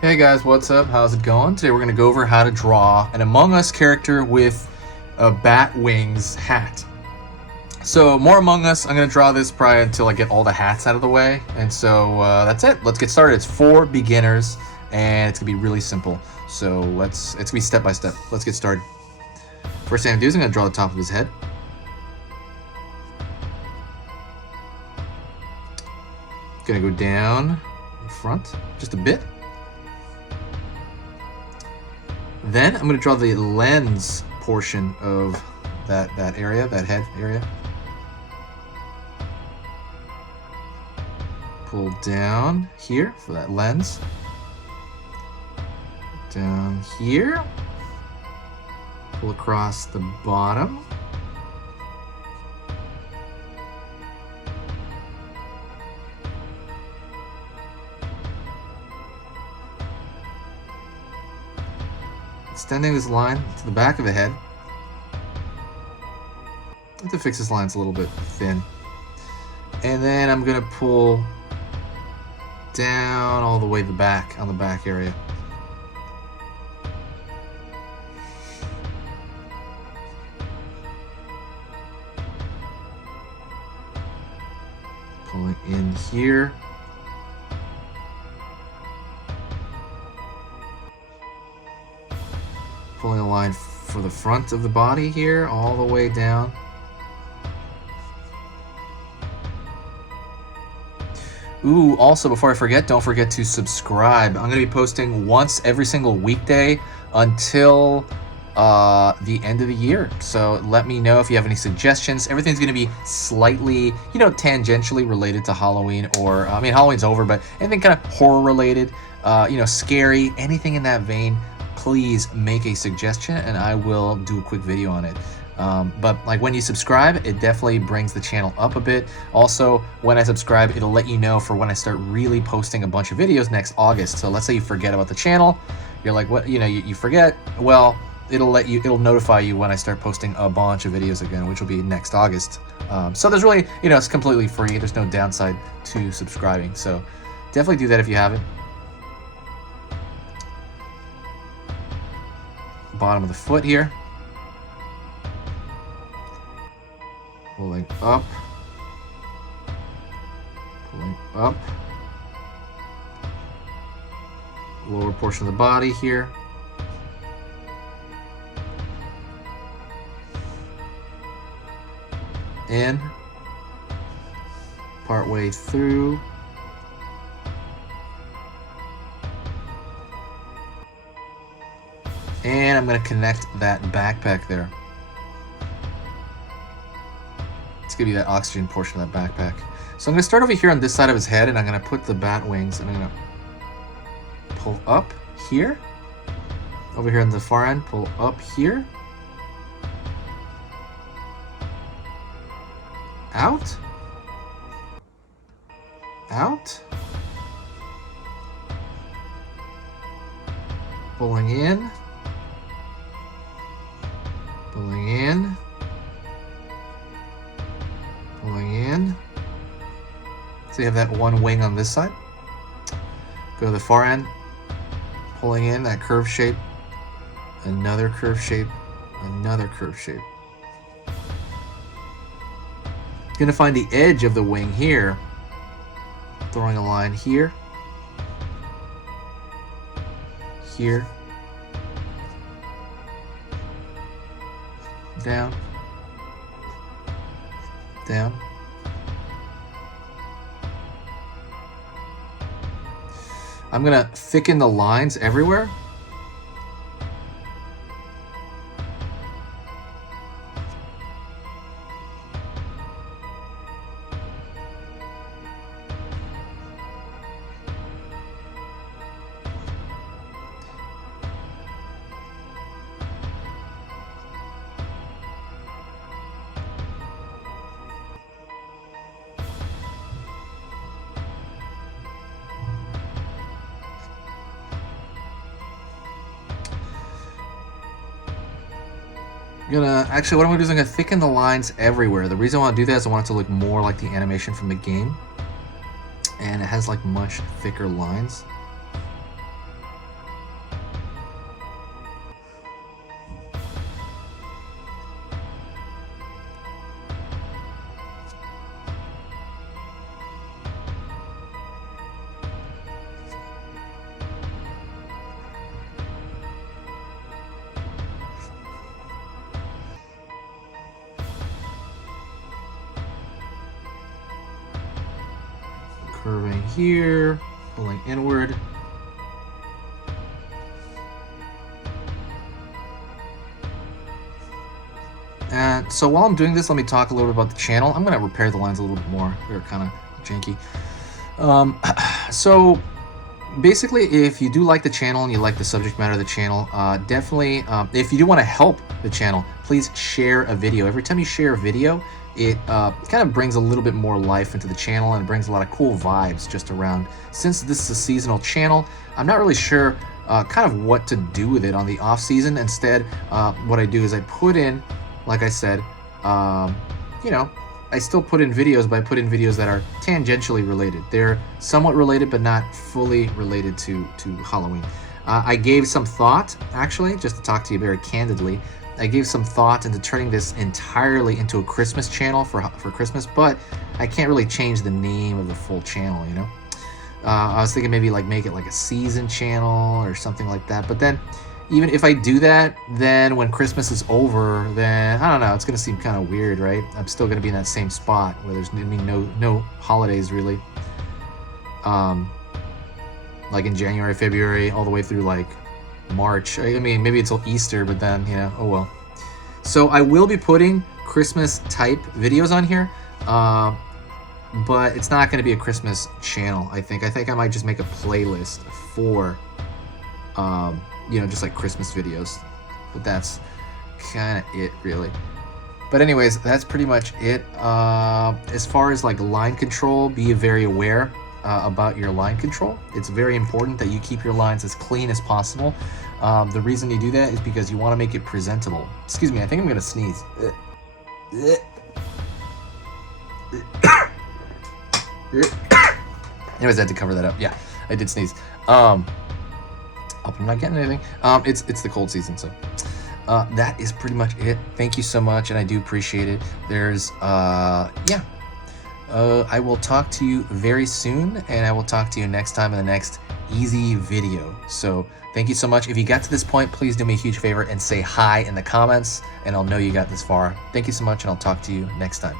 Hey guys, what's up? How's it going? Today we're going to go over how to draw an Among Us character with a bat wings hat. So more Among Us, I'm going to draw this probably until I get all the hats out of the way. And so that's it. Let's get started. It's for beginners and it's going to be really simple. So it's going to be step by step. Let's get started. First thing I'm going to do is I'm going to draw the top of his head. Going to go down in front just a bit. Then I'm going to draw the lens portion of that area, that head area. Pull down here for that lens. Down here. Pull across the bottom. Extending this line to the back of the head. I have to fix this line, it's a little bit thin. And then I'm gonna pull down all the way to the back, on the back area. Pulling in here. Pulling a line for the front of the body here, all the way down. Ooh, also before I forget, don't forget to subscribe. I'm going to be posting once every single weekday until the end of the year. So let me know if you have any suggestions. Everything's going to be slightly, tangentially related to Halloween, or, Halloween's over, but anything kind of horror related, scary, anything in that vein. Please make a suggestion and I will do a quick video on it. But like when you subscribe, it definitely brings the channel up a bit. Also, when I subscribe, it'll let you know for when I start really posting a bunch of videos next August. So let's say you forget about the channel. You're like, what? You forget. Well, it'll notify you when I start posting a bunch of videos again, which will be next August. So there's really, it's completely free. There's no downside to subscribing. So definitely do that if you haven't. Bottom of the foot here. Pulling up. Pulling up. Lower portion of the body here. In. Part way through. And I'm going to connect that backpack there. It's going to be that oxygen portion of that backpack. So I'm going to start over here on this side of his head, and I'm going to put the bat wings, and I'm going to pull up here. Over here on the far end, pull up here. Out. Out. Pulling in. Pulling in. Pulling in. So you have that one wing on this side. Go to the far end. Pulling in that curve shape. Another curve shape. Another curve shape. Gonna find the edge of the wing here. Throwing a line here. Here. Down. Down. I'm going to thicken the lines everywhere. What I'm gonna do is I'm gonna thicken the lines everywhere. The reason I want to do that is I want it to look more like the animation from the game, and it has like much thicker lines. curving here, pulling inward. And so while I'm doing this, let me talk a little bit about the channel. I'm going to repair the lines a little bit more. They're kind of janky. So basically, if you do like the channel and you like the subject matter of the channel, definitely, if you do want to help the channel, please share a video. Every time you share a video, it kind of brings a little bit more life into the channel, and it brings a lot of cool vibes just around. Since this is a seasonal channel, I'm not really sure kind of what to do with it on the off season. Instead, what I do is I put in, like I said, you know, I still put in videos, but I put in videos that are tangentially related. They're somewhat related, but not fully related to Halloween. I gave some thought, actually, just to talk to you very candidly, I gave some thought into turning this entirely into a Christmas channel for Christmas, but I can't really change the name of the full channel, you know? I was thinking maybe like make it like a season channel or something like that, but then even if I do that, then when Christmas is over, then I don't know, it's gonna seem kind of weird, right? I'm still gonna be in that same spot where there's gonna be no holidays really. Like in January, February, all the way through like March. I mean, maybe until Easter, but then, you know, oh well. So I will be putting Christmas type videos on here, but it's not gonna be a Christmas channel, I think. I think I might just make a playlist for, you know, just like Christmas videos, but that's kind of it really. But anyways, that's pretty much it. As far as like line control, be very aware about your line control. It's very important that you keep your lines as clean as possible. The reason you do that is because you want to make it presentable. Excuse me, I think I'm gonna sneeze. Anyways, I had to cover that up. Yeah, I did sneeze. Hope I'm not getting anything. It's the cold season, so that is pretty much it. Thank you so much, and I do appreciate it. There's yeah. I will talk to you very soon, and I will talk to you next time in the next easy video. So thank you so much. If you got to this point, please do me a huge favor and say hi in the comments, and I'll know you got this far. Thank you so much, and I'll talk to you next time.